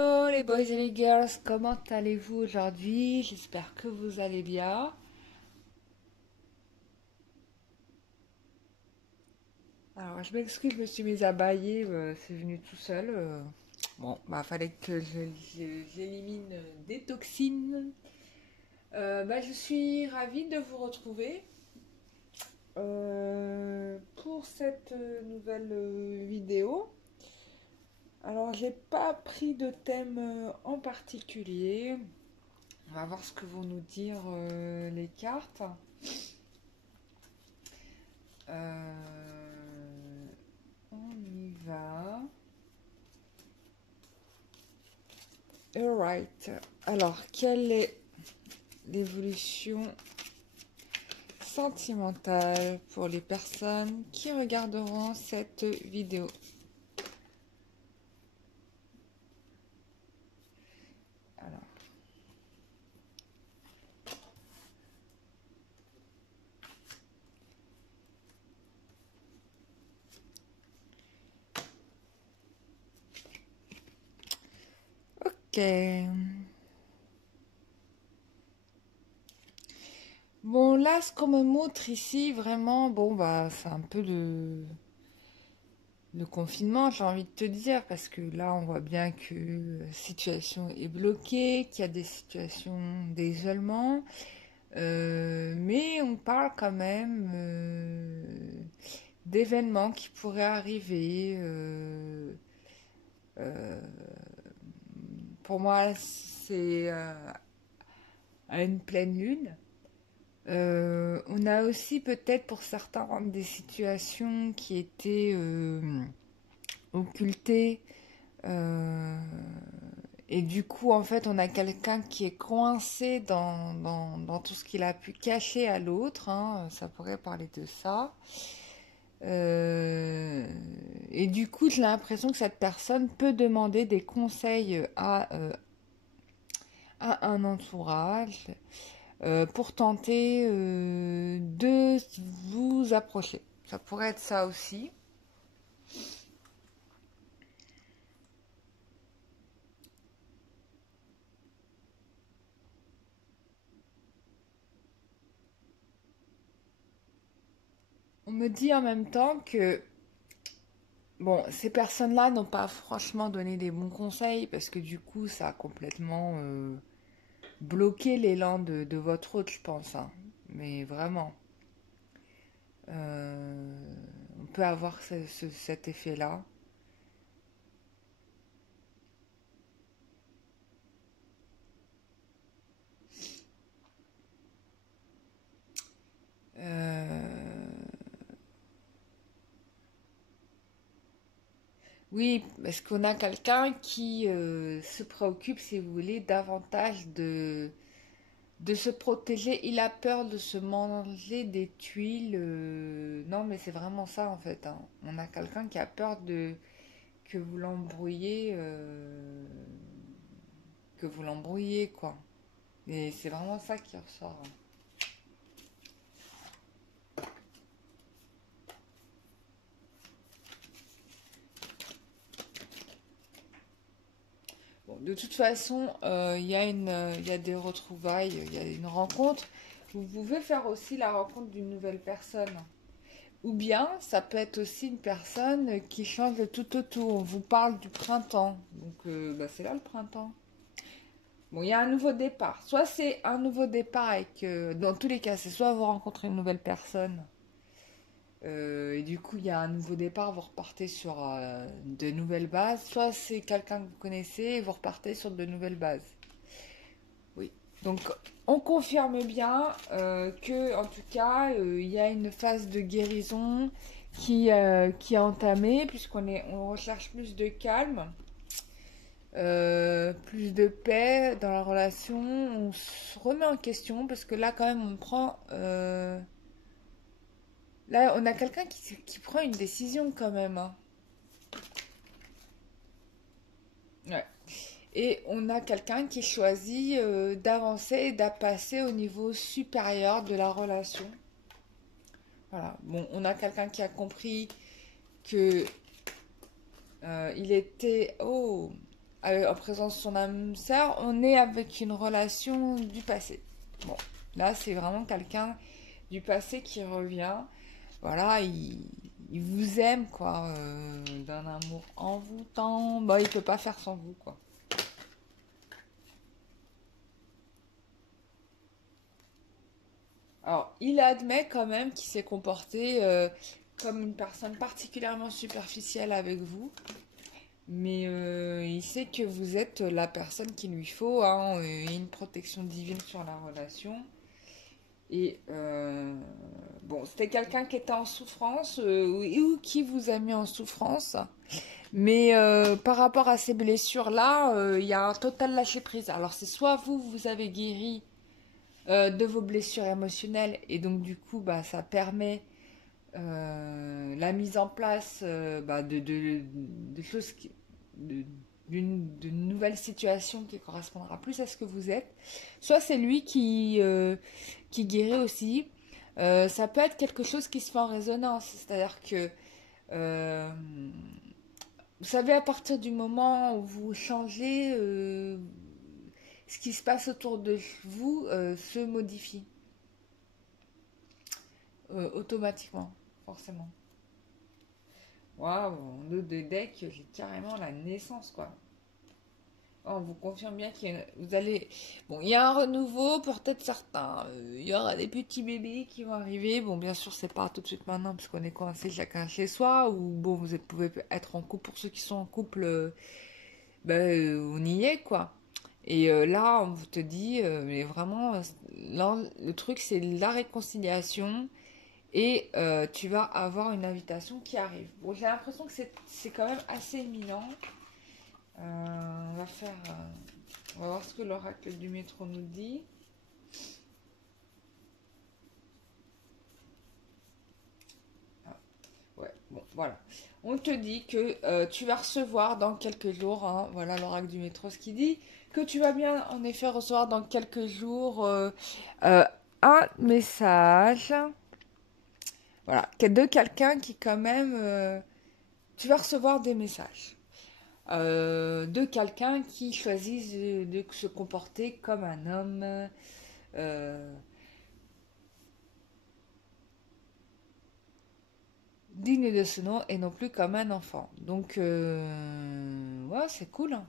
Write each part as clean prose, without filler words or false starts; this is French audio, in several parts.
Hello les boys et les girls, comment allez-vous aujourd'hui? J'espère que vous allez bien. Alors je m'excuse, je me suis mise à bailler, c'est venu tout seul. Bon, bah fallait que j'élimine des toxines. Je suis ravie de vous retrouver pour cette nouvelle vidéo. Alors j'ai pas pris de thème en particulier. On va voir ce que vont nous dire les cartes. On y va. Alright. Alors, quelle est l'évolution sentimentale pour les personnes qui regarderont cette vidéo? Alors, ok. Bon, là, ce qu'on me montre ici, vraiment, bon, bah, c'est un peu le confinement, j'ai envie de te dire, parce que là, on voit bien que la situation est bloquée, qu'il y a des situations d'isolement, mais on parle quand même d'événements qui pourraient arriver. Euh, pour moi, c'est à une pleine lune. On a aussi peut-être pour certains des situations qui étaient occultées. euh, et du coup, en fait, on a quelqu'un qui est coincé dans tout ce qu'il a pu cacher à l'autre, hein, ça pourrait parler de ça. Euh, et du coup, j'ai l'impression que cette personne peut demander des conseils à un entourage pour tenter de vous approcher. Ça pourrait être ça aussi. On me dit en même temps que bon, ces personnes-là n'ont pas franchement donné des bons conseils parce que du coup, ça a complètement bloqué l'élan de votre hôte, je pense, hein. Mais vraiment, euh, on peut avoir cet effet-là. Euh, Oui, parce qu'on a quelqu'un qui se préoccupe, si vous voulez, davantage de se protéger. Il a peur de se manger des tuiles. Non, mais c'est vraiment ça en fait, hein. On a quelqu'un qui a peur de que vous l'embrouillez, quoi. Et c'est vraiment ça qui ressort, hein. Bon, de toute façon, il y a des retrouvailles, il y a une rencontre. Vous pouvez faire aussi la rencontre d'une nouvelle personne. Ou bien, ça peut être aussi une personne qui change de tout autour. On vous parle du printemps. Donc, c'est là le printemps. Bon, il y a un nouveau départ. Soit c'est un nouveau départ avec... dans tous les cas, c'est soit vous rencontrez une nouvelle personne. Et du coup, il y a un nouveau départ, vous repartez sur de nouvelles bases. Soit c'est quelqu'un que vous connaissez et vous repartez sur de nouvelles bases. Oui. Donc, on confirme bien que, en tout cas, il y a une phase de guérison qui est entamée, on recherche plus de calme, plus de paix dans la relation. On se remet en question parce que là, quand même, on prend. Là, on a quelqu'un qui prend une décision quand même, hein. Ouais. Et on a quelqu'un qui choisit d'avancer et de passer au niveau supérieur de la relation. Voilà. Bon, on a quelqu'un qui a compris que il était... Oh! en présence de son âme sœur, on est avec une relation du passé. Bon, là, c'est vraiment quelqu'un du passé qui revient. Voilà, il vous aime, quoi, d'un amour envoûtant. Bah, il peut pas faire sans vous, quoi. Alors, il admet quand même qu'il s'est comporté comme une personne particulièrement superficielle avec vous. Mais il sait que vous êtes la personne qu'il lui faut, hein, il y a une protection divine sur la relation. Et bon, c'était quelqu'un qui était en souffrance ou qui vous a mis en souffrance. Mais par rapport à ces blessures-là, il y a un total lâcher-prise. Alors c'est soit vous, vous avez guéri de vos blessures émotionnelles et donc du coup, bah, ça permet la mise en place bah, de choses de- d'une nouvelle situation qui correspondra plus à ce que vous êtes. Soit c'est lui qui guérit aussi. Ça peut être quelque chose qui se fait en résonance, c'est-à-dire que euh, vous savez, à partir du moment où vous changez, ce qui se passe autour de vous se modifie automatiquement, forcément. Waouh, en deux de deck, j'ai carrément la naissance, quoi. Oh, on vous confirme bien vous allez... Bon, il y a un renouveau pour peut-être certains. Il y aura des petits bébés qui vont arriver. Bon, bien sûr, c'est pas tout de suite maintenant, parce qu'on est coincé chacun chez soi. Ou bon, pouvez être en couple. Pour ceux qui sont en couple, on y est, quoi. Et là, on vous te dit, mais vraiment, là, le truc, c'est la réconciliation. Et tu vas avoir une invitation qui arrive. Bon, j'ai l'impression que c'est quand même assez imminent. On va faire... on va voir ce que l'oracle du métro nous dit. Ah, ouais, bon, voilà. On te dit que tu vas recevoir dans quelques jours, hein, voilà l'oracle du métro, ce qui dit que tu vas bien en effet recevoir dans quelques jours euh, un message, voilà, de quelqu'un qui quand même, tu vas recevoir des messages de quelqu'un qui choisit de se comporter comme un homme. euh, Digne de ce nom et non plus comme un enfant. Donc, ouais, c'est cool, hein.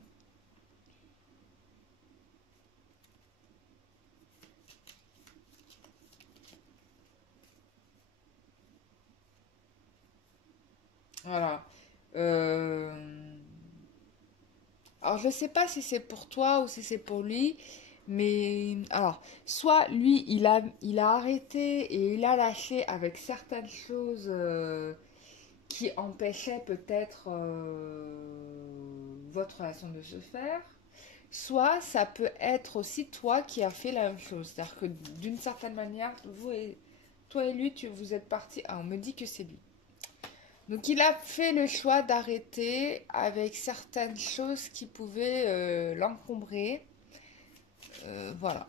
Voilà. Euh, Alors, je sais pas si c'est pour toi ou si c'est pour lui, mais alors, soit lui, il a arrêté et il a lâché avec certaines choses qui empêchaient peut-être votre relation de se faire. Soit ça peut être aussi toi qui as fait la même chose. C'est-à-dire que d'une certaine manière, toi et lui, vous êtes partis. Ah, on me dit que c'est lui. Donc il a fait le choix d'arrêter avec certaines choses qui pouvaient l'encombrer. Voilà.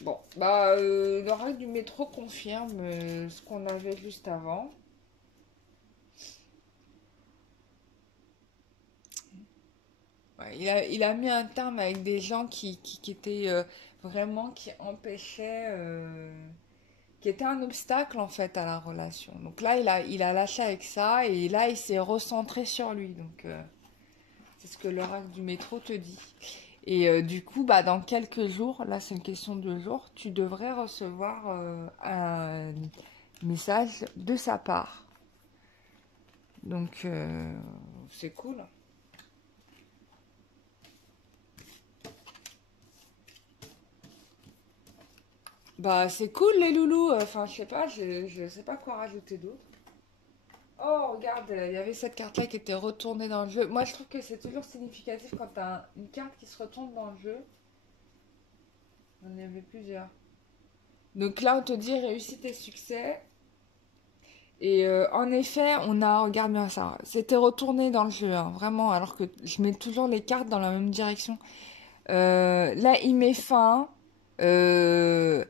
Bon, bah l'oracle du métro confirme ce qu'on avait juste avant. Ouais, il a mis un terme avec des gens qui étaient vraiment qui empêchaient, qui étaient un obstacle en fait à la relation. Donc là, il a lâché avec ça et là, il s'est recentré sur lui. Donc c'est ce que l'oracle du métro te dit. Et du coup, bah, dans quelques jours, là c'est une question de jours, tu devrais recevoir un message de sa part. Donc c'est cool. Bah c'est cool les loulous. Enfin je sais pas, je sais pas quoi rajouter d'autre. Oh regarde, il y avait cette carte-là qui était retournée dans le jeu. Moi je trouve que c'est toujours significatif quand t'as une carte qui se retourne dans le jeu. On y avait plusieurs. Donc là on te dit réussite et succès. Et en effet, regarde bien ça, c'était retourné dans le jeu, hein, vraiment, alors que je mets toujours les cartes dans la même direction. Là, il met fin. euh,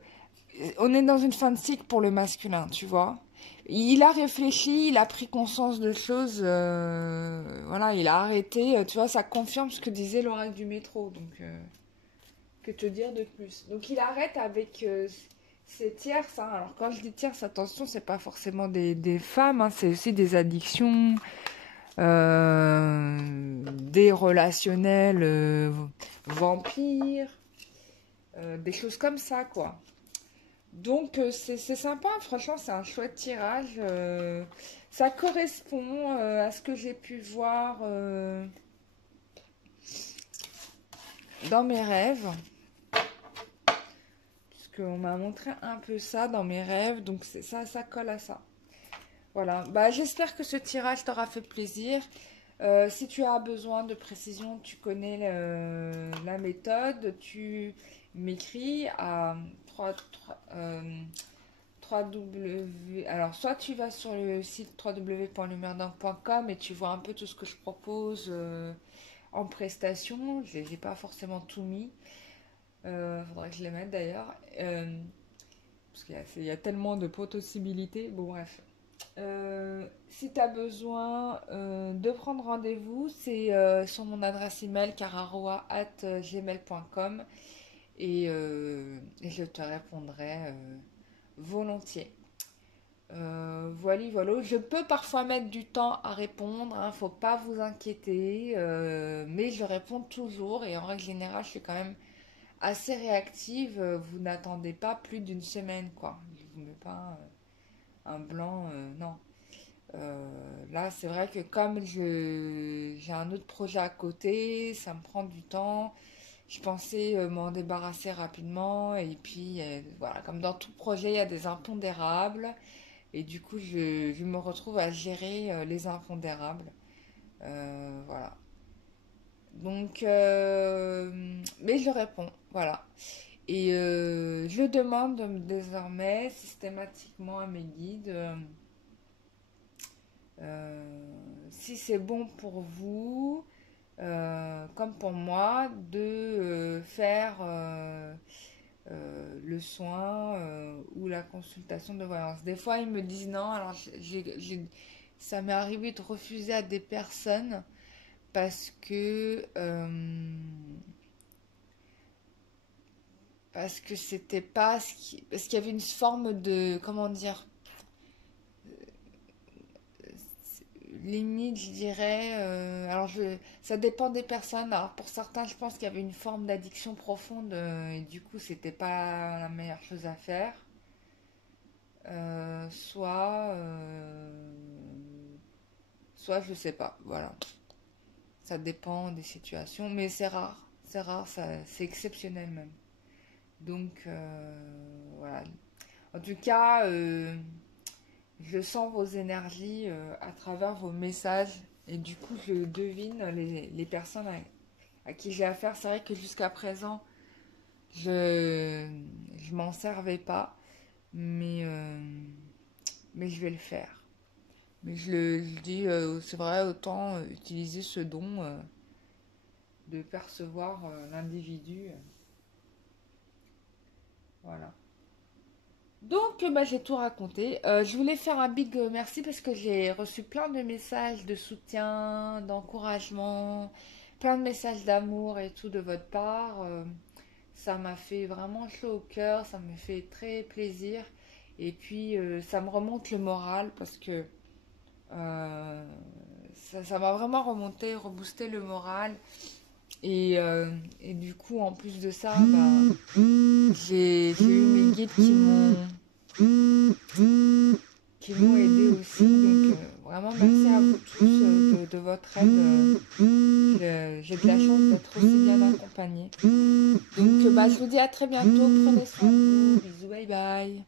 on est dans une fin de cycle pour le masculin, tu vois. Il a réfléchi, il a pris conscience de choses, voilà, il a arrêté, tu vois, ça confirme ce que disait l'oracle du métro, donc que te dire de plus. Donc il arrête avec ces tierces, hein. Alors quand je dis tierces, attention, c'est pas forcément des femmes, hein, c'est aussi des addictions, des relationnels vampires, des choses comme ça, quoi. Donc c'est sympa, franchement c'est un chouette tirage. Ça correspond à ce que j'ai pu voir dans mes rêves. Puisqu'on m'a montré un peu ça dans mes rêves, donc ça colle à ça. Voilà, bah, j'espère que ce tirage t'aura fait plaisir. Si tu as besoin de précision, tu connais la méthode, tu m'écris à 3W. Alors, soit tu vas sur le site www.lumerdingue.com et tu vois un peu tout ce que je propose en prestation. J'ai pas forcément tout mis. Faudrait que je les mette d'ailleurs. Parce qu'il y a tellement de possibilités. Bon, bref. Si tu as besoin de prendre rendez-vous, c'est sur mon adresse email cararoa@gmail.com et je te répondrai volontiers. Voilà, voilà. Je peux parfois mettre du temps à répondre, hein, faut pas vous inquiéter, mais je réponds toujours et en règle générale, je suis quand même assez réactive. Vous n'attendez pas plus d'une semaine, quoi. Je vous mets pas un blanc, non. Là, c'est vrai que comme j'ai un autre projet à côté, ça me prend du temps. Je pensais m'en débarrasser rapidement. Et puis, voilà, comme dans tout projet, il y a des impondérables. Et du coup, je me retrouve à gérer les impondérables. Voilà. Donc, mais je réponds. Voilà. Et je demande désormais systématiquement à mes guides. Si c'est bon pour vous, comme pour moi, de faire le soin ou la consultation de voyance. Des fois, ils me disent non. Alors, ça m'est arrivé de refuser à des personnes parce que c'était pas parce qu'il y avait une forme de, comment dire, limite, je dirais. Ça dépend des personnes. Alors, pour certains, je pense qu'il y avait une forme d'addiction profonde et du coup, c'était pas la meilleure chose à faire. Soit je sais pas. Voilà. Ça dépend des situations, mais c'est rare. C'est rare, c'est exceptionnel même. Donc, voilà. En tout cas, je sens vos énergies à travers vos messages et du coup je devine les personnes à qui j'ai affaire. C'est vrai que jusqu'à présent je m'en servais pas, mais je vais le faire. Mais je dis, c'est vrai, autant utiliser ce don de percevoir l'individu. Voilà. Donc, bah, j'ai tout raconté. Je voulais faire un big merci parce que j'ai reçu plein de messages de soutien, d'encouragement, plein de messages d'amour et tout de votre part. Ça m'a fait vraiment chaud au cœur, ça me fait très plaisir. Et puis, ça me remonte le moral parce que euh, ça m'a vraiment remonté, reboosté le moral. Et du coup, en plus de ça, bah, j'ai eu mes guides qui m'ont aidé aussi. Donc, vraiment, merci à vous tous de votre aide. J'ai de la chance d'être aussi bien accompagnée. Donc, bah, je vous dis à très bientôt. Prenez soin de vous. Bisous, bye bye.